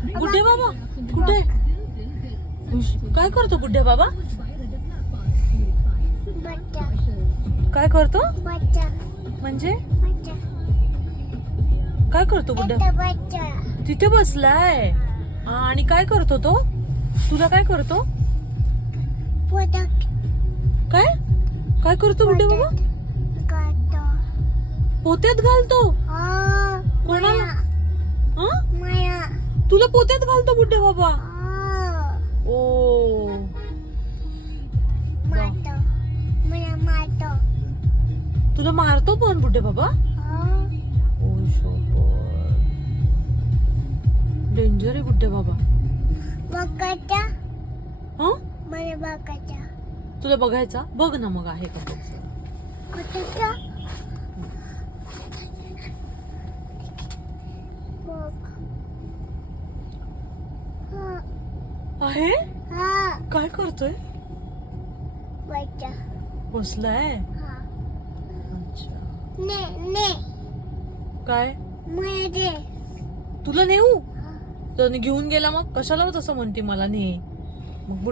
गुड्डे बाबा कुठे? काय करतो गुड्डे बाबा? काय करतो म्हणजे? काय करतो गुड्डे? तिथे बसलाय. आणि काय करतो तो? तुला काय करतो? काय काय करतो गुड्डे बाबा? पोत्यात घालतो. कोणाला? तुला पोत्यात घालतो गुड्डे बाबा? ओ तुला मारतो पण गुड्डे बाबा? ओ डेंजर आहे गुड्डे बाबा. तुला बघायचा? बघ ना मग आहे का बघ. आहे? काय करतोय? बसलाय. अच्छा. काय तुला नेऊ? तर घेऊन गेला मग कशाला तसं म्हणते मला ने मग